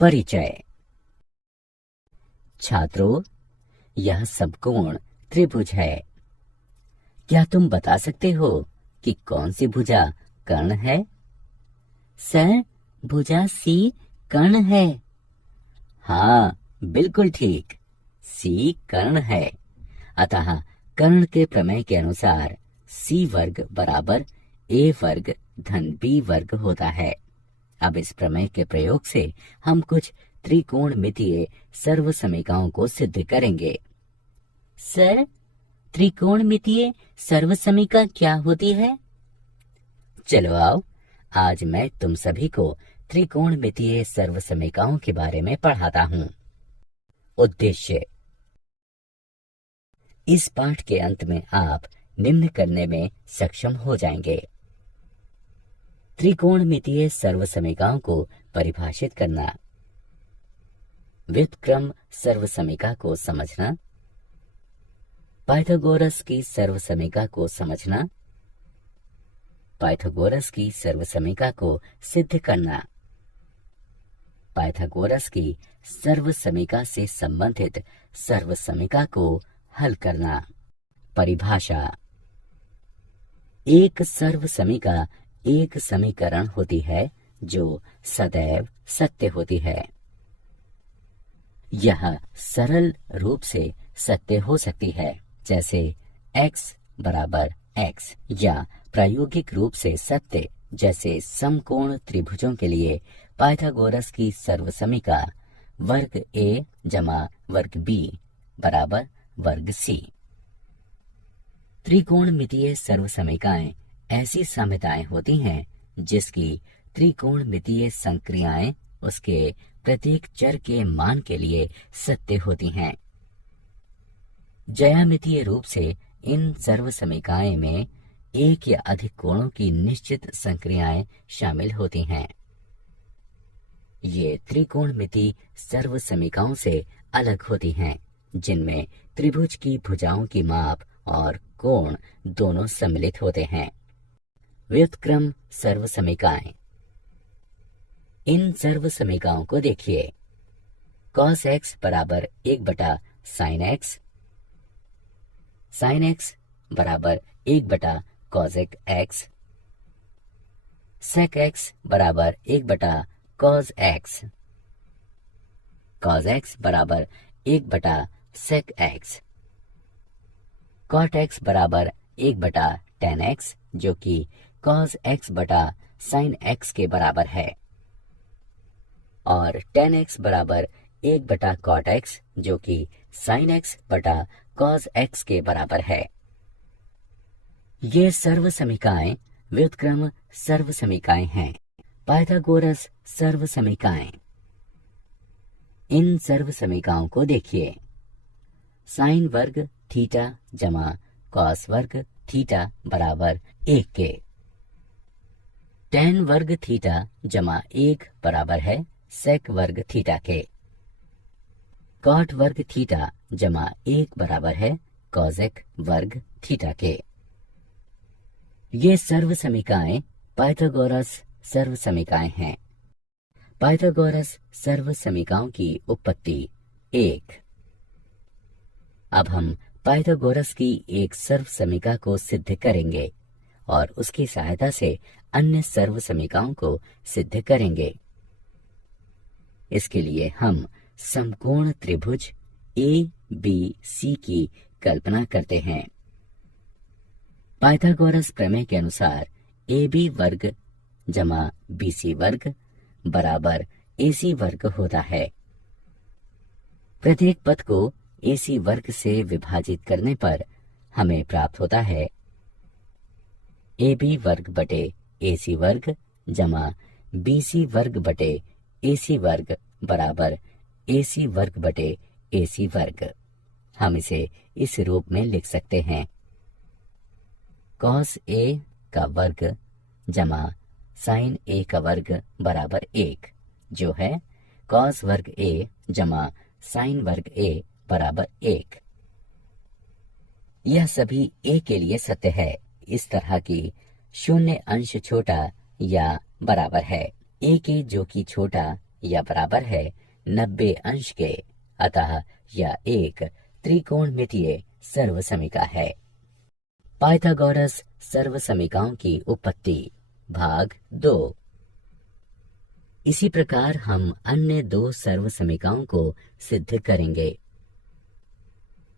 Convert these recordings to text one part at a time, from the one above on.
परिचय। छात्रों, यह समकोण त्रिभुज है। क्या तुम बता सकते हो कि कौन सी भुजा कर्ण है? सर, भुजा सी कर्ण है। हाँ, बिल्कुल ठीक, सी कर्ण है। अतः कर्ण के प्रमेय के अनुसार सी वर्ग बराबर ए वर्ग धन बी वर्ग होता है। अब इस प्रमेय के प्रयोग से हम कुछ त्रिकोणमितीय सर्वसमीकाओं को सिद्ध करेंगे। सर, त्रिकोणमितीय सर्वसमीका क्या होती है? चलो आओ, आज मैं तुम सभी को त्रिकोणमितीय सर्वसमीकाओं के बारे में पढ़ाता हूँ। उद्देश्य। इस पाठ के अंत में आप निम्न करने में सक्षम हो जाएंगे। त्रिकोणमितीय सर्वसमीकाओं को परिभाषित करना, व्युत्क्रम सर्वसमीका को समझना, पाइथागोरस की सर्वसमीका को समझना, पाइथागोरस की सर्वसमीका को सिद्ध करना, पाइथागोरस की सर्वसमीका से संबंधित सर्वसमीका को हल करना। परिभाषा। एक सर्वसमीका एक समीकरण होती है जो सदैव सत्य होती है। यह सरल रूप से सत्य हो सकती है, जैसे x बराबर x, या प्रायोगिक रूप से सत्य, जैसे समकोण त्रिभुजों के लिए पाइथागोरस की सर्वसमीका वर्ग a जमा वर्ग b बराबर वर्ग c। त्रिकोणमितीय सर्वसमीकाएं ऐसी साम्यताएं होती हैं जिसकी त्रिकोणमितीय संक्रियाएं उसके प्रत्येक चर के मान के लिए सत्य होती हैं। ज्यामितीय रूप से इन सर्वसमीकाएं में एक या अधिक कोणों की निश्चित संक्रियाएं शामिल होती हैं। ये त्रिकोणमिति सर्वसमीकाओं से अलग होती हैं, जिनमें त्रिभुज की भुजाओं की माप और कोण दोनों सम्मिलित होते हैं। व्युत्क्रम सर्वसमीकाएं। इन सर्वसमीकाओं को देखिए। cos x बराबर 1/sin x, sin x बराबर 1/cosec x, sec x बराबर 1/cos x, cos x बराबर 1/sec x, cot x बराबर 1/tan x, जो कि cos x बटा sin x के बराबर है, और tan x बराबर 1/cot x, जो कि sin x बटा cos x के बराबर है। ये सर्वसमीकाएं व्युत्क्रम सर्वसमीकाएं हैं। पाइथागोरस सर्वसमीकाएं। इन सर्वसमीकाओं को देखिए। साइन वर्ग थीटा जमा कॉस वर्ग थीटा बराबर 1 के। टैन वर्ग थीटा जमा 1 बराबर है सेक वर्ग थीटा के। कॉट वर्ग थीटा जमा 1 बराबर है कॉजेक वर्ग थीटा के। ये सर्वसमीकाएं पाइथागोरस सर्वसमीकाएं हैं। पाइथागोरस सर्वसमीकाओं की उत्पत्ति 1। अब हम पाइथागोरस की एक सर्वसमीका को सिद्ध करेंगे और उसकी सहायता से अन्य सर्वसमीकाओं को सिद्ध करेंगे। इसके लिए हम समकोण त्रिभुज ABC की कल्पना करते हैं। पाइथागोरस प्रमेय के अनुसार AB वर्ग जमा BC वर्ग बराबर AC वर्ग होता है। प्रत्येक पद को AC वर्ग से विभाजित करने पर हमें प्राप्त होता है AB वर्ग बटे AC वर्ग जमा BC वर्ग बटे AC वर्ग बराबर AC वर्ग बटे AC वर्ग। हम इसे इस रूप में लिख सकते हैं। cos A का वर्ग जमा sin A का वर्ग बराबर 1, जो है cos वर्ग A जमा sin वर्ग A बराबर 1। यह सभी A के लिए सत्य है। इस तरह की शून्य अंश छोटा या बराबर है A के, जो कि छोटा या बराबर है 90 अंश के, अतः यह एक त्रिकोणमितीय सर्वसमीका है। पाइथागोरस सर्वसमीकाओं की उत्पत्ति भाग 2। इसी प्रकार हम अन्य 2 सर्वसमीकाओं को सिद्ध करेंगे।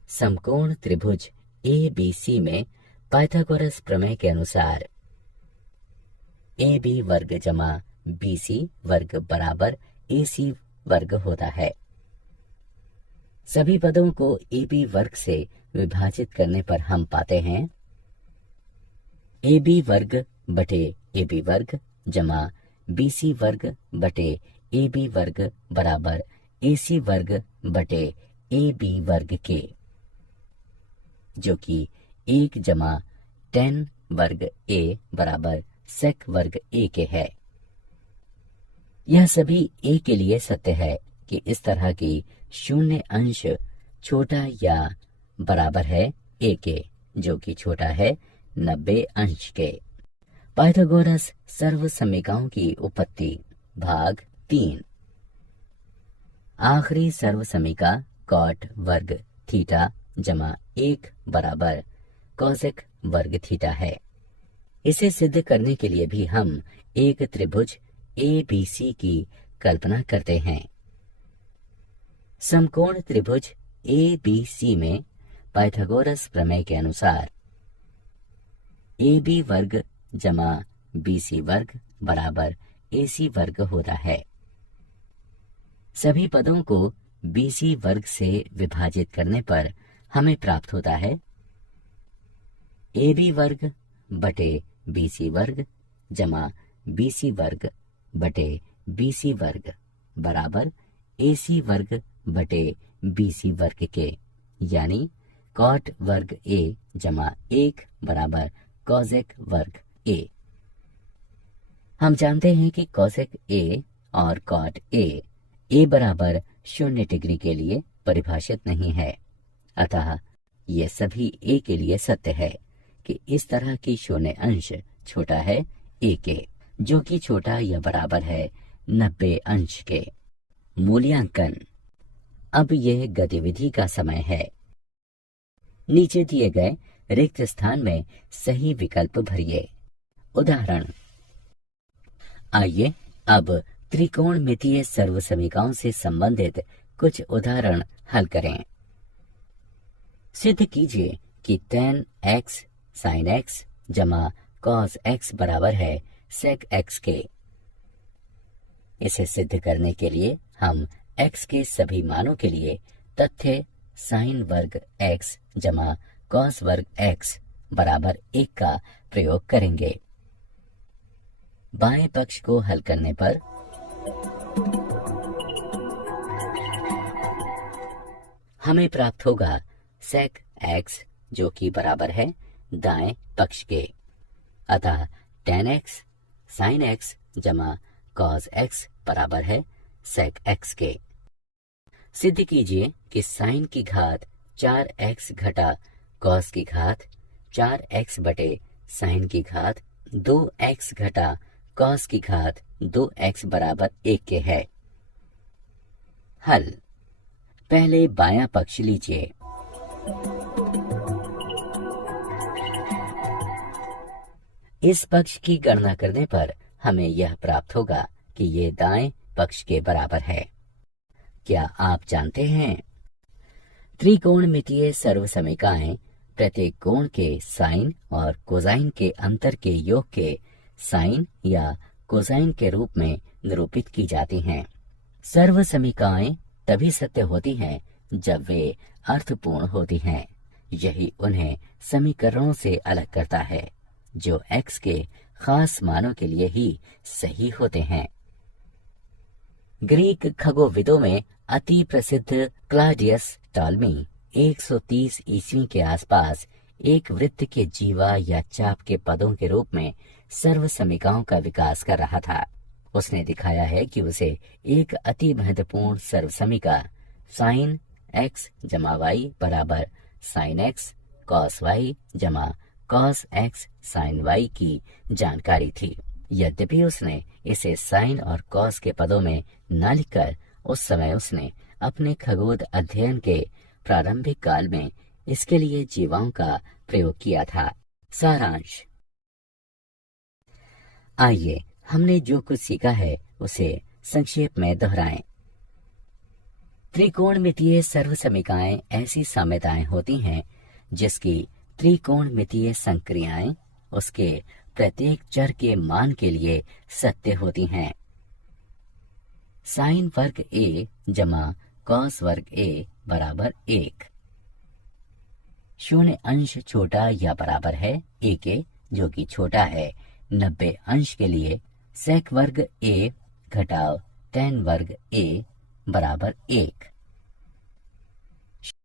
समकोण त्रिभुज ABC में पाइथागोरस प्रमेय के अनुसार AB वर्ग जमा BC वर्ग बराबर AC वर्ग होता है। सभी पदों को AB वर्ग से विभाजित करने पर हम पाते हैं AB वर्ग बटे AB वर्ग जमा BC वर्ग बटे AB वर्ग बराबर AC वर्ग बटे AB वर्ग के, जो कि 1 जमा tan वर्ग A बराबर sec वर्ग A के है। यह सभी A के लिए सत्य है कि इस तरह की शून्य अंश छोटा या बराबर है A के, जो कि छोटा है 90 अंश के। पाइथागोरस सर्वसमीकाओं की उत्पत्ति भाग 3। आखिरी सर्वसमीका कॉट वर्ग थीटा जमा 1 बराबर कोसेक वर्ग थीटा है। इसे सिद्ध करने के लिए भी हम एक त्रिभुज ABC की कल्पना करते हैं। समकोण त्रिभुज ABC में पाइथागोरस प्रमेय के अनुसार AB वर्ग जमा BC वर्ग बराबर AC वर्ग होता है। सभी पदों को BC वर्ग से विभाजित करने पर हमें प्राप्त होता है AB वर्ग बटे BC वर्ग जमा BC वर्ग बटे BC वर्ग बराबर AC वर्ग बटे BC वर्ग के, यानी कॉट वर्ग A जमा 1 बराबर कोसेक वर्ग A। हम जानते हैं कि कोसेक A और कॉट A बराबर 0 डिग्री के लिए परिभाषित नहीं है, अतः ये सभी A के लिए सत्य है कि इस तरह की शून्य अंश छोटा है A के, जो कि छोटा या बराबर है 90 अंश के। मूल्यांकन। अब यह गतिविधि का समय है। नीचे दिए गए रिक्त स्थान में सही विकल्प भरिए। उदाहरण। आइए अब त्रिकोणमितीय सर्वसमीकाओं से संबंधित कुछ उदाहरण हल करें। सिद्ध कीजिए कि tan x sin x जमा cos x बराबर है sec x के। इसे सिद्ध करने के लिए हम x के सभी मानों के लिए तथ्य sin वर्ग x जमा cos वर्ग x बराबर 1 का प्रयोग करेंगे। बाएं पक्ष को हल करने पर हमें प्राप्त होगा sec x, जो कि बराबर है दाएं पक्ष के, अतः tan x sin x जमा cos x बराबर है sec x के। सिद्ध कीजिए कि sin की घात 4x घटा cos की घात 4x बटे sin की घात 2x घटा cos की घात 2x बराबर 1 के है। हल। पहले बायां पक्ष लीजिए। इस पक्ष की गणना करने पर हमें यह प्राप्त होगा कि ये दाएं पक्ष के बराबर है। क्या आप जानते हैं त्रिकोणमितीय सर्वसमीकाएं प्रत्येक कोण के साइन और कोसाइन के अंतर के योग के साइन या कोसाइन के रूप में निरूपित की जाती हैं। सर्वसमीकाएं तभी सत्य होती हैं जब वे अर्थपूर्ण होती हैं। यही उन्हें समीकरणों से अलग करता है, जो x के खास मानों के लिए ही सही होते हैं। ग्रीक खगोविदों में अति प्रसिद्ध क्लाडियस टॉलमी 130 ईस्वी के आसपास एक वृत्त के जीवा या चाप के पदों के रूप में सर्वसमीकाओं का विकास कर रहा था। उसने दिखाया है कि उसे एक अति महत्वपूर्ण सर्वसमीका साइन x जमा y बराबर साइन x cos y जमा cos x sin y की जानकारी थी। यद्यपि उसने इसे साइन और कॉस के पदों में न लिखकर उस समय उसने अपने खगोल अध्ययन के प्रारंभिक काल में इसके लिए जीवाओं का प्रयोग किया था। सारांश। आइए हमने जो कुछ सीखा है उसे संक्षेप में दोहराएं। त्रिकोणमितीय सर्वसमीकाएं ऐसी साम्यताएं होती हैं जिसकी त्रिकोणमितीय संक्रियाएं उसके प्रत्येक चर के मान के लिए सत्य होती हैं। साइन वर्ग a जमा कॉस वर्ग a बराबर 1। शून्य अंश छोटा या बराबर है a के, जो कि छोटा है 90 अंश के लिए सेक वर्ग a घटाव tan वर्ग a बराबर 1।